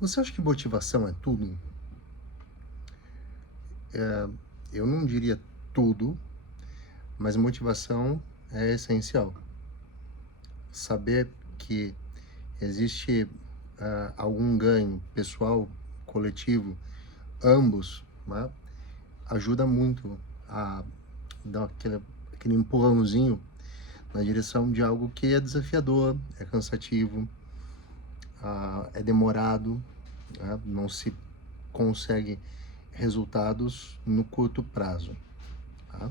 Você acha que motivação é tudo? Eu não diria tudo, mas motivação é essencial. Saber que existe algum ganho pessoal, coletivo, ambos, né, ajuda muito a dar aquele empurrãozinho na direção de algo que é desafiador, é cansativo, é demorado, né, não se consegue resultados no curto prazo. Tá?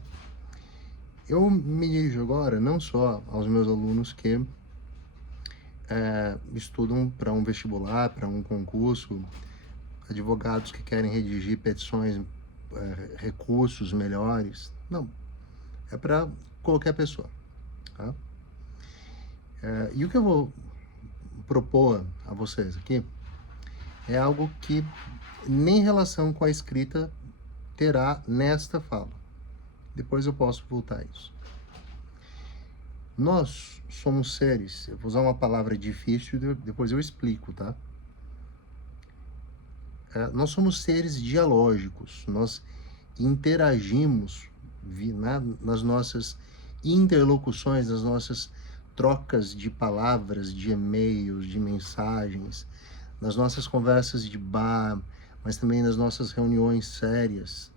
Eu me dirijo agora não só aos meus alunos que estudam para um vestibular, para um concurso, advogados que querem redigir petições, recursos melhores. Não, é para qualquer pessoa. Tá? E o que eu vou propor a vocês aqui é algo que nem relação com a escrita terá nesta fala. Depois eu posso voltar a isso. Nós somos seres, eu vou usar uma palavra difícil, depois eu explico, tá? Nós somos seres dialógicos, nós interagimos nas nossas interlocuções, nas nossas trocas de palavras, de e-mails, de mensagens, nas nossas conversas de bar, mas também nas nossas reuniões sérias,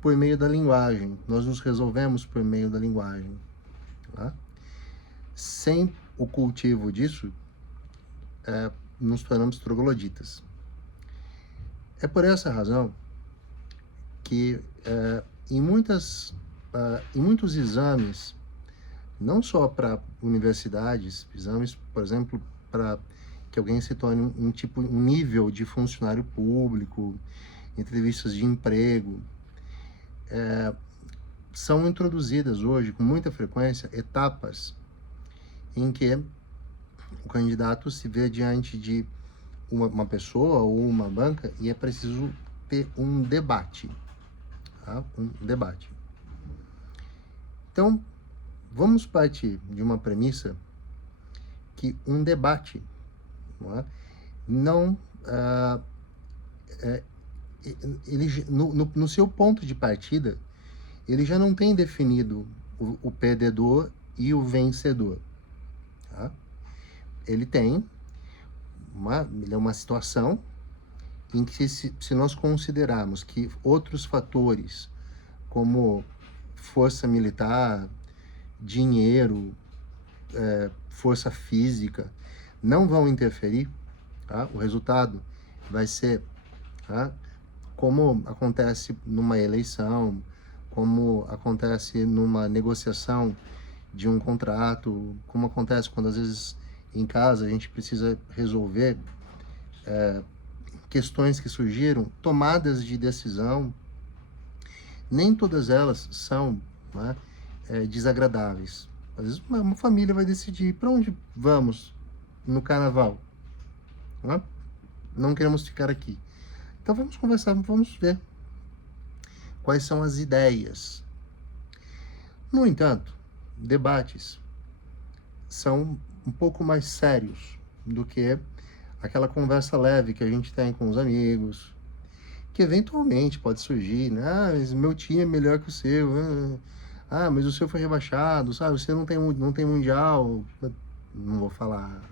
por meio da linguagem. Nós nos resolvemos por meio da linguagem. Tá? Sem o cultivo disso, nos tornamos trogloditas. É por essa razão que em muitos exames, não só para universidades, exames, por exemplo, para que alguém se torne um nível de funcionário público, entrevistas de emprego, são introduzidas hoje com muita frequência etapas em que o candidato se vê diante de uma pessoa ou uma banca e é preciso ter um debate. Tá? Um debate. Então, vamos partir de uma premissa que um debate ele, no seu ponto de partida, ele já não tem definido o perdedor e o vencedor. Tá? Ele tem uma situação em que, se nós considerarmos que outros fatores, como força militar, dinheiro, força física, não vão interferir, tá? O resultado vai ser, tá? Como acontece numa eleição, como acontece numa negociação de um contrato, como acontece quando às vezes em casa a gente precisa resolver questões que surgiram, tomadas de decisão, nem todas elas são desagradáveis. Às vezes uma família vai decidir para onde vamos no carnaval. Não queremos ficar aqui. Então vamos conversar, vamos ver quais são as ideias. No entanto, debates são um pouco mais sérios do que aquela conversa leve que a gente tem com os amigos, que eventualmente pode surgir, né? Mas meu time é melhor que o seu. Mas o seu foi rebaixado, sabe? Você não tem mundial. Não vou falar.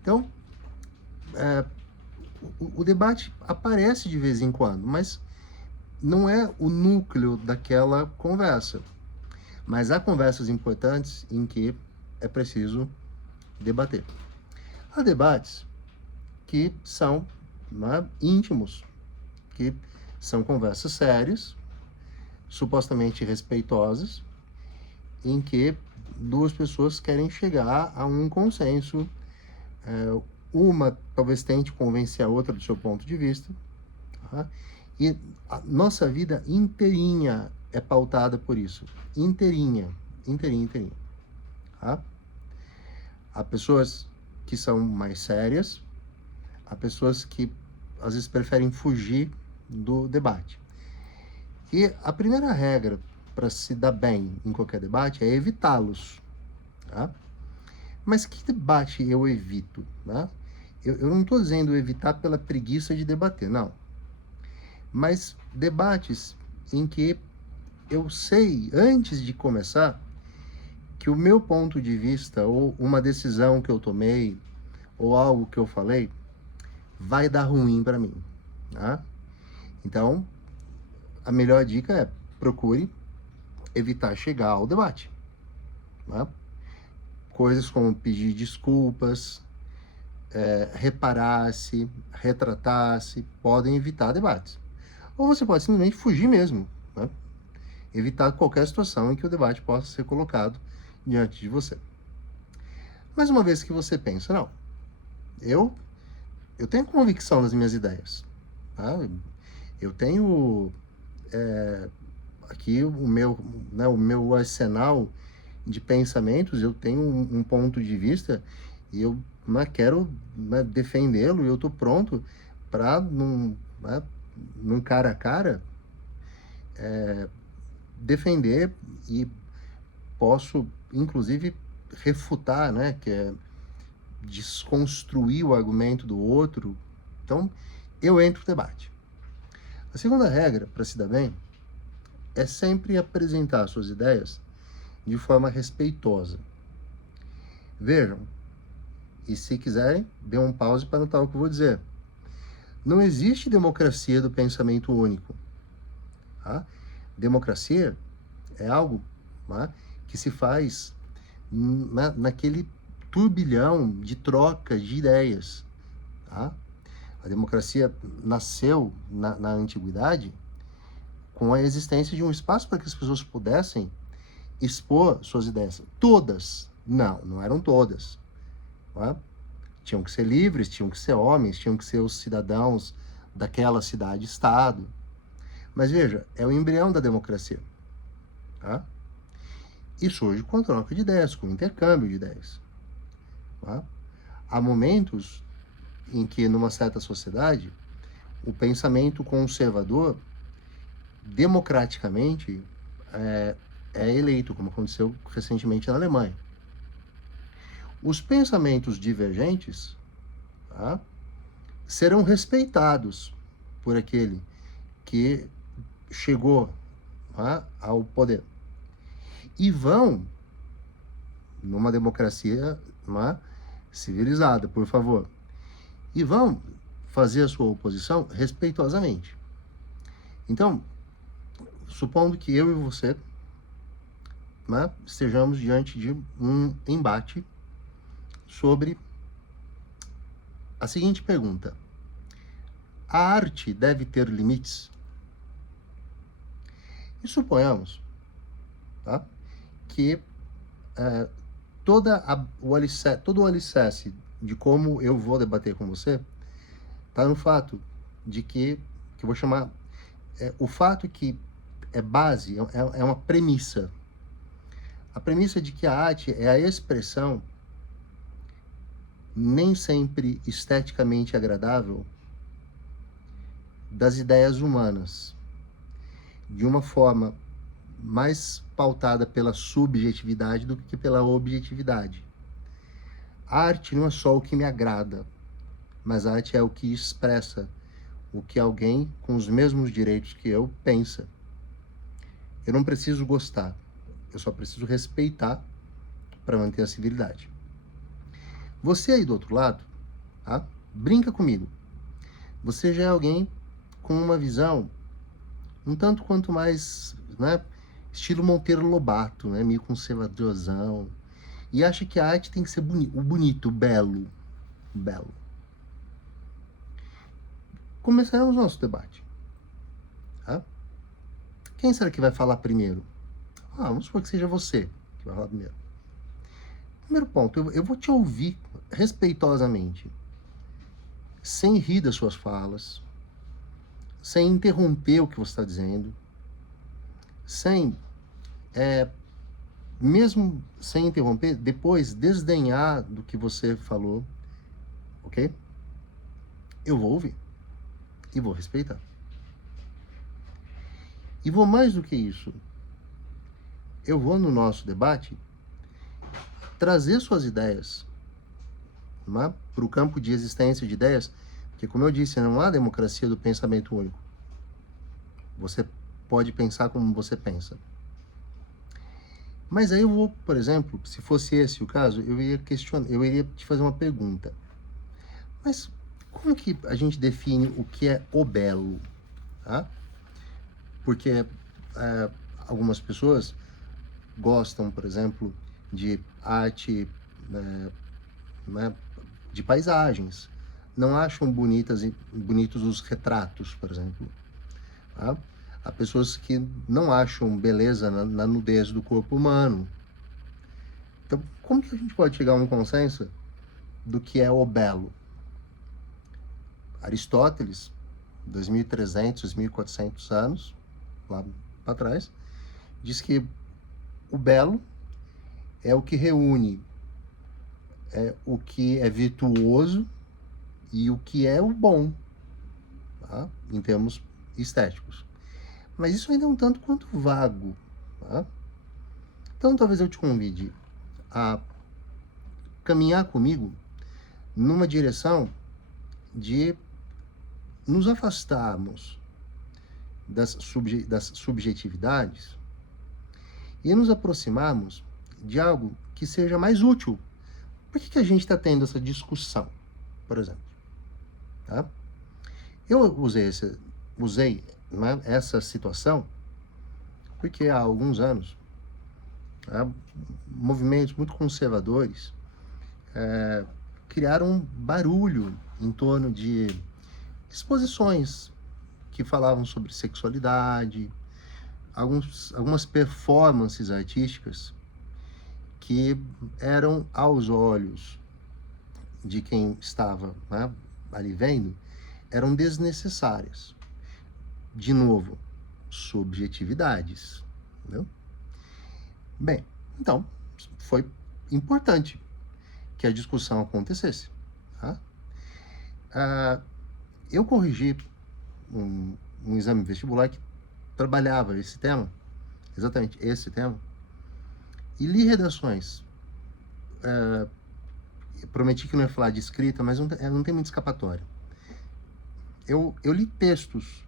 Então, o debate aparece de vez em quando, mas não é o núcleo daquela conversa. Mas há conversas importantes em que é preciso debater. Há debates que são íntimos, que são conversas sérias, supostamente respeitosas, em que duas pessoas querem chegar a um consenso. Uma talvez tente convencer a outra do seu ponto de vista. Tá? E a nossa vida inteirinha é pautada por isso. Inteirinha. Tá? Há pessoas que são mais sérias, há pessoas que às vezes preferem fugir do debate. E a primeira regra para se dar bem em qualquer debate é evitá-los. Tá? Mas que debate eu evito? Né? Eu não estou dizendo evitar pela preguiça de debater, não. Mas debates em que eu sei, antes de começar, que o meu ponto de vista, ou uma decisão que eu tomei, ou algo que eu falei, vai dar ruim para mim. Tá? Então, a melhor dica é procure evitar chegar ao debate. Tá? Coisas como pedir desculpas, reparar-se, retratar-se, podem evitar debates. Ou você pode simplesmente fugir mesmo, né? Evitar qualquer situação em que o debate possa ser colocado diante de você. Mas uma vez que você pensa, não, eu tenho convicção nas minhas ideias, tá? Eu tenho aqui o meu arsenal de pensamentos, eu tenho um ponto de vista e eu quero defendê-lo e eu estou pronto para, num cara a cara, defender e posso, inclusive, refutar, né, que é desconstruir o argumento do outro. Então, eu entro no debate. A segunda regra, para se dar bem, é sempre apresentar suas ideias de forma respeitosa. Vejam, e se quiserem, dê um pause para anotar o que eu vou dizer. Não existe democracia do pensamento único. Tá? Democracia é algo, tá, que se faz naquele turbilhão de troca de ideias. Tá? A democracia nasceu na antiguidade com a existência de um espaço para que as pessoas pudessem expor suas ideias. Todas. Não eram todas. Tá? Tinham que ser livres, tinham que ser homens, tinham que ser os cidadãos daquela cidade-estado. Mas veja, é o embrião da democracia. Tá? E surge com a troca de ideias, com o intercâmbio de ideias. Tá? Há momentos em que, numa certa sociedade, o pensamento conservador, democraticamente, é eleito, como aconteceu recentemente na Alemanha. Os pensamentos divergentes, tá, serão respeitados por aquele que chegou, tá, ao poder. E vão, numa democracia, tá, civilizada, por favor, e vão fazer a sua oposição respeitosamente. Então, supondo que eu e você, né, estejamos diante de um embate sobre a seguinte pergunta: a arte deve ter limites? E suponhamos, tá, que todo o alicerce de como eu vou debater com você está no fato de que eu vou chamar, o fato que é base, é uma premissa. A premissa de que a arte é a expressão, nem sempre esteticamente agradável, das ideias humanas, de uma forma mais pautada pela subjetividade do que pela objetividade. A arte não é só o que me agrada, mas a arte é o que expressa o que alguém com os mesmos direitos que eu pensa. Eu não preciso gostar, eu só preciso respeitar para manter a civilidade. Você aí do outro lado, tá? Brinca comigo. Você já é alguém com uma visão um tanto quanto mais, né, estilo Monteiro Lobato, né, meio conservadorzão, e acha que a arte tem que ser o bonito, o belo. Começaremos nosso debate. Tá? Quem será que vai falar primeiro? Vamos supor que seja você que vai falar primeiro. Primeiro ponto, eu vou te ouvir respeitosamente, sem rir das suas falas, sem interromper o que você está dizendo, sem, mesmo sem interromper, depois desdenhar do que você falou, ok? Eu vou ouvir e vou respeitar. E vou mais do que isso. Eu vou, no nosso debate, trazer suas ideias para o campo de existência de ideias, porque, como eu disse, não há democracia do pensamento único. Você pode pensar como você pensa. Mas aí eu vou, por exemplo, se fosse esse o caso, eu iria te fazer uma pergunta. Mas como que a gente define o que é o belo? Tá? Porque algumas pessoas gostam, por exemplo, de arte né, de paisagens. Não acham bonitos os retratos, por exemplo. Tá? Há pessoas que não acham beleza na nudez do corpo humano. Então, como que a gente pode chegar a um consenso do que é o belo? Aristóteles, 2.300, 2.400 anos, lá para trás, diz que o belo é o que reúne o que é virtuoso e o que é o bom, tá? Em termos estéticos. Mas isso ainda é um tanto quanto vago. Tá? Então talvez eu te convide a caminhar comigo numa direção de nos afastarmos das subjetividades e nos aproximarmos de algo que seja mais útil. Por que a gente está tendo essa discussão, por exemplo? Tá? Eu usei né, essa situação porque há alguns anos movimentos muito conservadores criaram um barulho em torno de exposições que falavam sobre sexualidade, algumas performances artísticas que eram, aos olhos de quem estava ali vendo, eram desnecessárias. De novo, subjetividades. Entendeu? Bem, então, foi importante que a discussão acontecesse. Tá? Eu corrigi um exame vestibular que trabalhava esse tema, exatamente esse tema, e li redações. Prometi que não ia falar de escrita, mas não tem muito escapatória. Eu li textos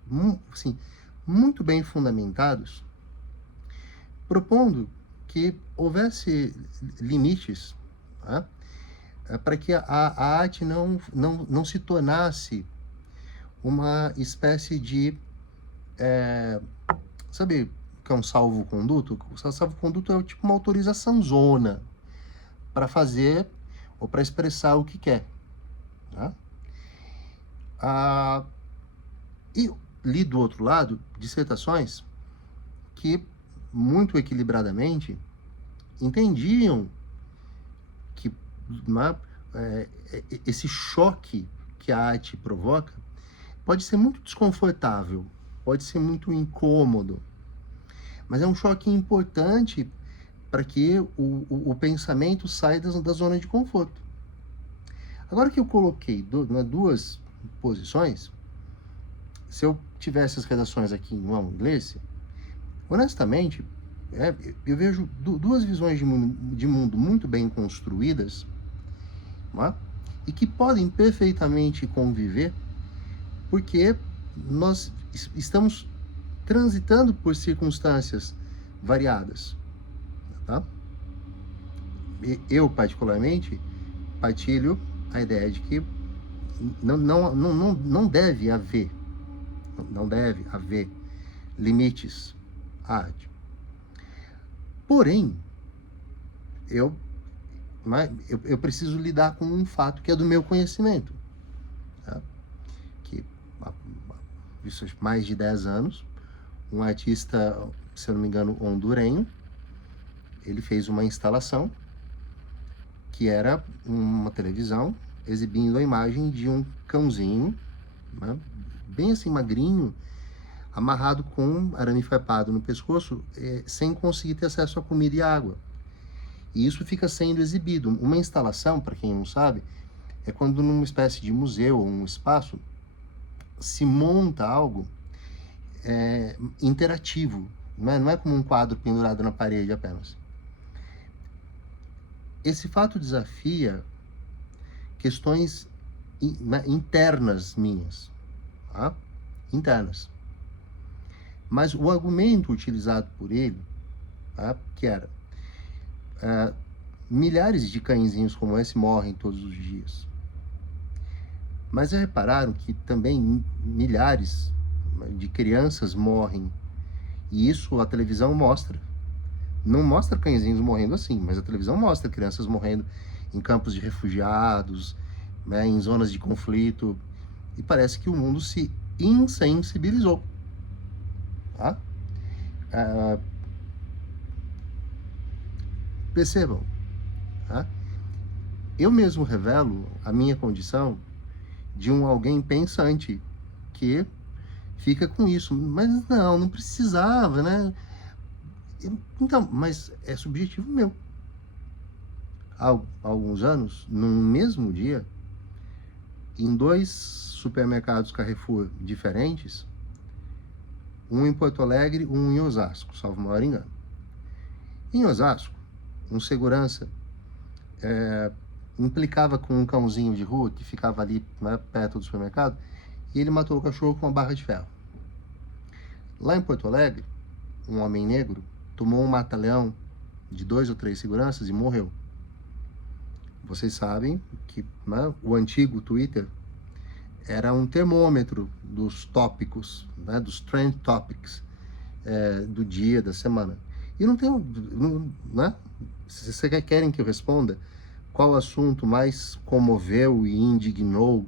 assim, muito bem fundamentados, propondo que houvesse limites, tá? Para que a arte não se tornasse uma espécie de sabe o que é um salvo-conduto? O salvo-conduto é tipo uma autorização zona para fazer ou para expressar o que quer. Tá? E li do outro lado dissertações que muito equilibradamente entendiam que esse choque que a arte provoca pode ser muito desconfortável, pode ser muito incômodo, mas é um choque importante para que o pensamento saia da zona de conforto. Agora que eu coloquei duas posições, se eu tivesse as redações aqui em mão e lesse, honestamente, eu vejo duas visões de mundo muito bem construídas, e que podem perfeitamente conviver, porque nós estamos transitando por circunstâncias variadas. Tá? Eu, particularmente, partilho a ideia de que não deve haver limites à arte. Porém, eu preciso lidar com um fato que é do meu conhecimento. Tá? Que, isso há mais de 10 anos, um artista, se eu não me engano, hondurenho, ele fez uma instalação que era uma televisão exibindo a imagem de um cãozinho, bem assim magrinho, amarrado com arame farpado no pescoço, sem conseguir ter acesso a comida e água. E isso fica sendo exibido. Uma instalação, para quem não sabe, é quando numa espécie de museu ou um espaço se monta algo interativo. Não é como um quadro pendurado na parede apenas. Esse fato desafia questões internas minhas, tá? Internas. Mas o argumento utilizado por ele, tá? Que era milhares de cãezinhos como esse morrem todos os dias. Mas já repararam que também milhares de crianças morrem, e isso a televisão mostra. Não mostra cãezinhos morrendo assim, mas a televisão mostra crianças morrendo em campos de refugiados, né, em zonas de conflito, e parece que o mundo se insensibilizou. Tá? Percebam, tá? Eu mesmo revelo a minha condição de alguém pensante que fica com isso, mas não precisava, né? Então, mas é subjetivo meu. Há alguns anos, num mesmo dia, em 2 supermercados Carrefour diferentes, um em Porto Alegre, um em Osasco, salvo o maior engano. Em Osasco, um segurança implicava com um cãozinho de rua que ficava ali, né, perto do supermercado, e ele matou o cachorro com uma barra de ferro. Lá em Porto Alegre, um homem negro tomou um mata-leão de 2 ou 3 seguranças e morreu. Vocês sabem que, né, o antigo Twitter era um termômetro dos tópicos, né, dos trend topics do dia, da semana. E não tem, né? Se vocês querem que eu responda qual assunto mais comoveu e indignou,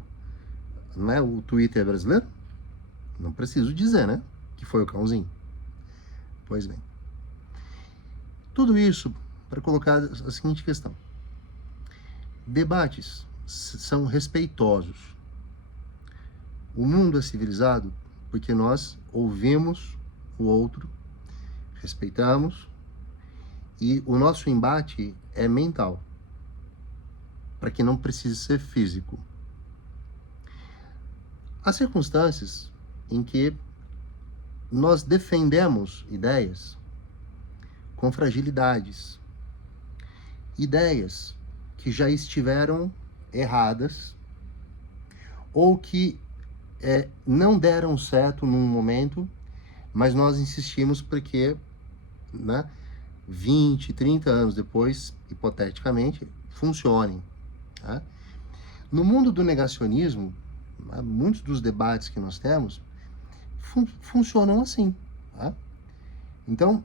né, o Twitter brasileiro, não preciso dizer, né, que foi o cãozinho. Pois bem. Tudo isso para colocar a seguinte questão. Debates são respeitosos. O mundo é civilizado porque nós ouvimos o outro, respeitamos, e o nosso embate é mental, para que não precise ser físico. Há circunstâncias em que nós defendemos ideias com fragilidades, ideias que já estiveram erradas ou que não deram certo num momento, mas nós insistimos porque, né, 20, 30 anos depois, hipoteticamente, funcionem. Tá? No mundo do negacionismo, muitos dos debates que nós temos funcionam assim. Tá? Então,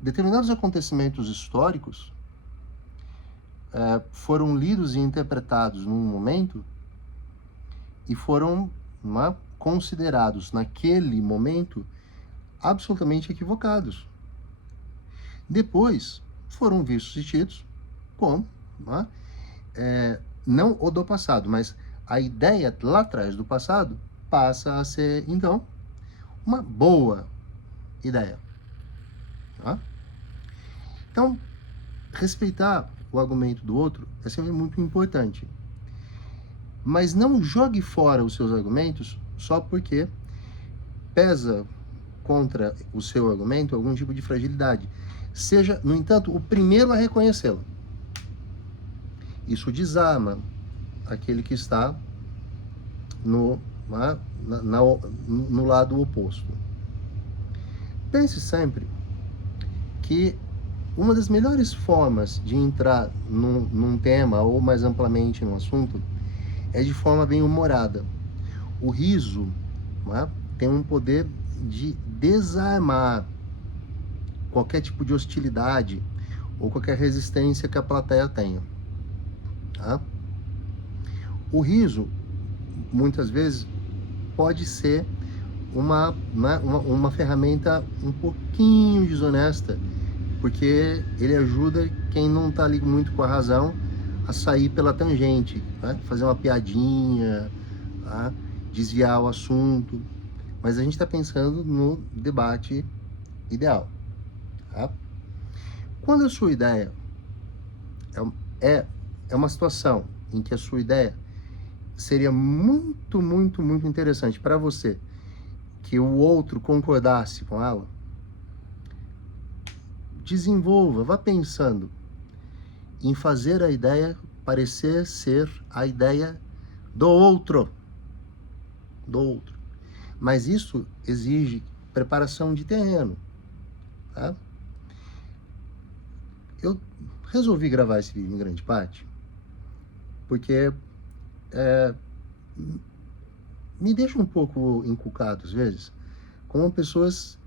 determinados acontecimentos históricos foram lidos e interpretados num momento e foram considerados naquele momento absolutamente equivocados. Depois foram vistos e tidos como não o do passado, mas a ideia lá atrás do passado passa a ser, então, uma boa ideia. Tá? Então, respeitar o argumento do outro é sempre muito importante. Mas não jogue fora os seus argumentos só porque pesa contra o seu argumento algum tipo de fragilidade. Seja, no entanto, o primeiro a reconhecê-lo. Isso desarma aquele que está no lado oposto. Pense sempre que uma das melhores formas de entrar num tema ou mais amplamente num assunto é de forma bem humorada. O riso tem um poder de desarmar qualquer tipo de hostilidade ou qualquer resistência que a plateia tenha. Tá? O riso, muitas vezes, pode ser uma ferramenta um pouquinho desonesta, porque ele ajuda quem não está ali muito com a razão a sair pela tangente, né? Fazer uma piadinha, tá? Desviar o assunto, mas a gente está pensando no debate ideal. Tá? Quando a sua ideia é uma situação em que a sua ideia seria muito, muito, muito interessante para você que o outro concordasse com ela, desenvolva, vá pensando em fazer a ideia parecer ser a ideia do outro. Do outro. Mas isso exige preparação de terreno. Tá? Eu resolvi gravar esse vídeo em grande parte porque me deixa um pouco encucado às vezes, como pessoas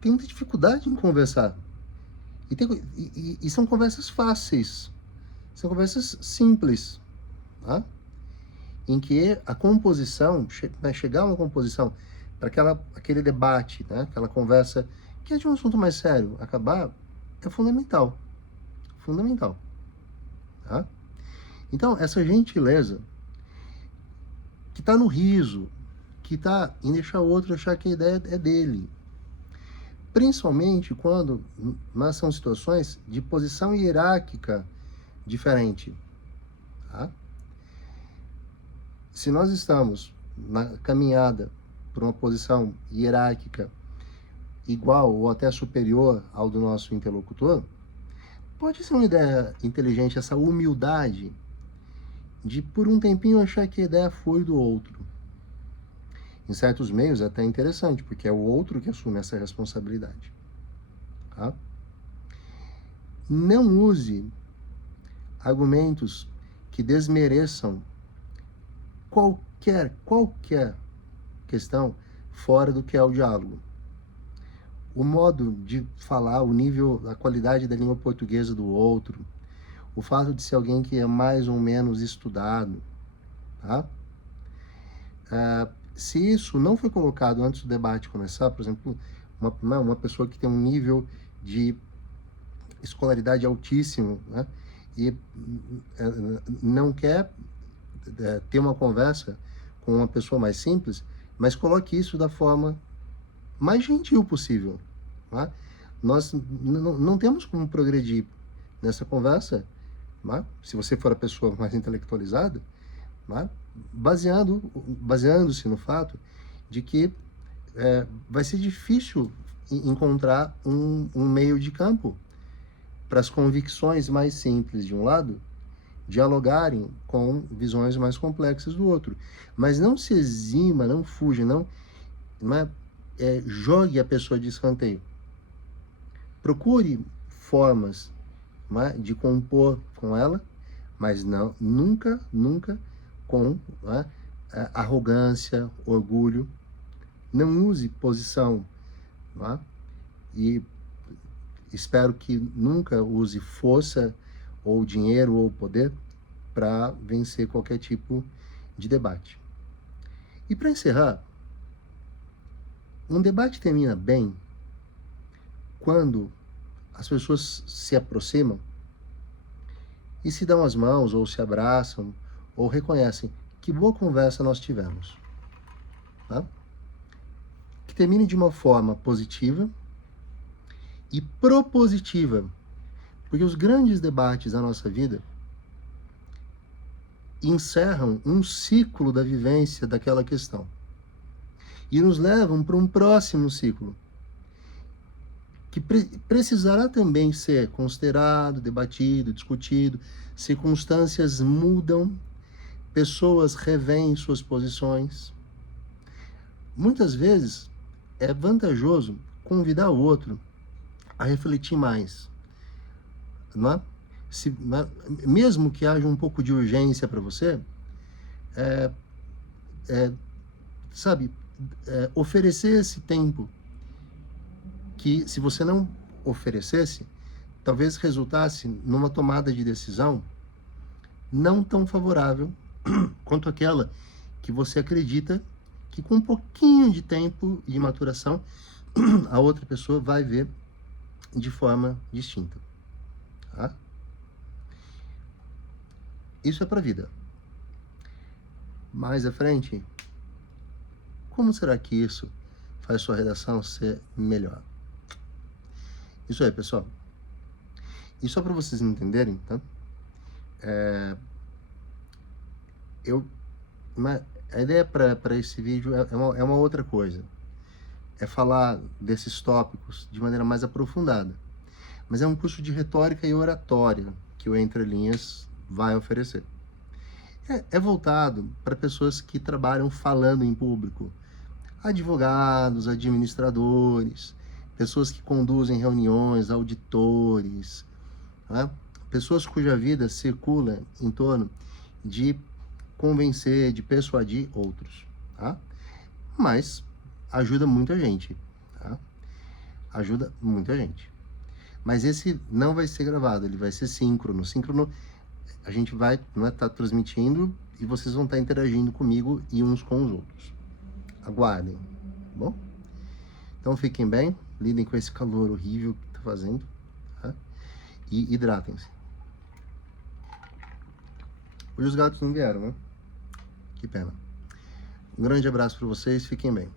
têm muita dificuldade em conversar. E são conversas fáceis, são conversas simples, tá? Em que a composição, chegar a uma composição para aquele debate, né? Aquela conversa que é de um assunto mais sério, acabar, é fundamental. Fundamental. Tá? Então, essa gentileza que está no riso, que está em deixar o outro achar que a ideia é dele. Principalmente quando são situações de posição hierárquica diferente. Tá? Se nós estamos na caminhada por uma posição hierárquica igual ou até superior ao do nosso interlocutor, pode ser uma ideia inteligente essa humildade de por um tempinho achar que a ideia foi do outro. Em certos meios é até interessante, porque é o outro que assume essa responsabilidade. Tá? Não use argumentos que desmereçam qualquer questão fora do que é o diálogo. O modo de falar, o nível, a qualidade da língua portuguesa do outro, o fato de ser alguém que é mais ou menos estudado, tá? Se isso não foi colocado antes do debate começar, por exemplo, uma pessoa que tem um nível de escolaridade altíssimo, né? E não quer ter uma conversa com uma pessoa mais simples, mas coloque isso da forma mais gentil possível. Tá? Nós não temos como progredir nessa conversa, tá? Se você for a pessoa mais intelectualizada, tá? Baseando-se no fato de que vai ser difícil encontrar um meio de campo para as convicções mais simples de um lado dialogarem com visões mais complexas do outro. Mas não se exima, não fuja, não jogue a pessoa de escanteio. Procure formas de compor com ela, mas nunca com arrogância, orgulho. Não use posição, e espero que nunca use força ou dinheiro ou poder para vencer qualquer tipo de debate. E para encerrar, um debate termina bem quando as pessoas se aproximam e se dão as mãos, ou se abraçam, ou reconhecem que boa conversa nós tivemos. Tá? Que termine de uma forma positiva e propositiva, porque os grandes debates da nossa vida encerram um ciclo da vivência daquela questão e nos levam para um próximo ciclo, que precisará também ser considerado, debatido, discutido. Circunstâncias mudam, pessoas revêem suas posições. Muitas vezes é vantajoso convidar o outro a refletir mais, não é? Mesmo que haja um pouco de urgência para você, oferecer esse tempo que, se você não oferecesse, talvez resultasse numa tomada de decisão não tão favorável quanto aquela que você acredita que, com um pouquinho de tempo e de maturação, a outra pessoa vai ver de forma distinta. Tá? Isso é para a vida. Mais à frente, como será que isso faz sua redação ser melhor? Isso aí, pessoal. E só para vocês entenderem, tá? A ideia para esse vídeo é uma outra coisa. É falar desses tópicos de maneira mais aprofundada. mas é um curso de retórica e oratória que o Entre Linhas vai oferecer. É voltado para pessoas que trabalham falando em público, advogados, administradores, pessoas que conduzem reuniões, auditores, né? Pessoas cuja vida circula em torno de convencer, de persuadir outros, tá? Mas ajuda muita gente, tá? Ajuda muita gente. Mas esse não vai ser gravado, ele vai ser síncrono. Síncrono, a gente vai, não é, tá transmitindo e vocês vão estar interagindo comigo e uns com os outros. Aguardem, tá bom? Então fiquem bem, lidem com esse calor horrível que tá fazendo, tá? E hidratem-se. Hoje os gatos não vieram, né? Que pena. Um grande abraço para vocês, fiquem bem.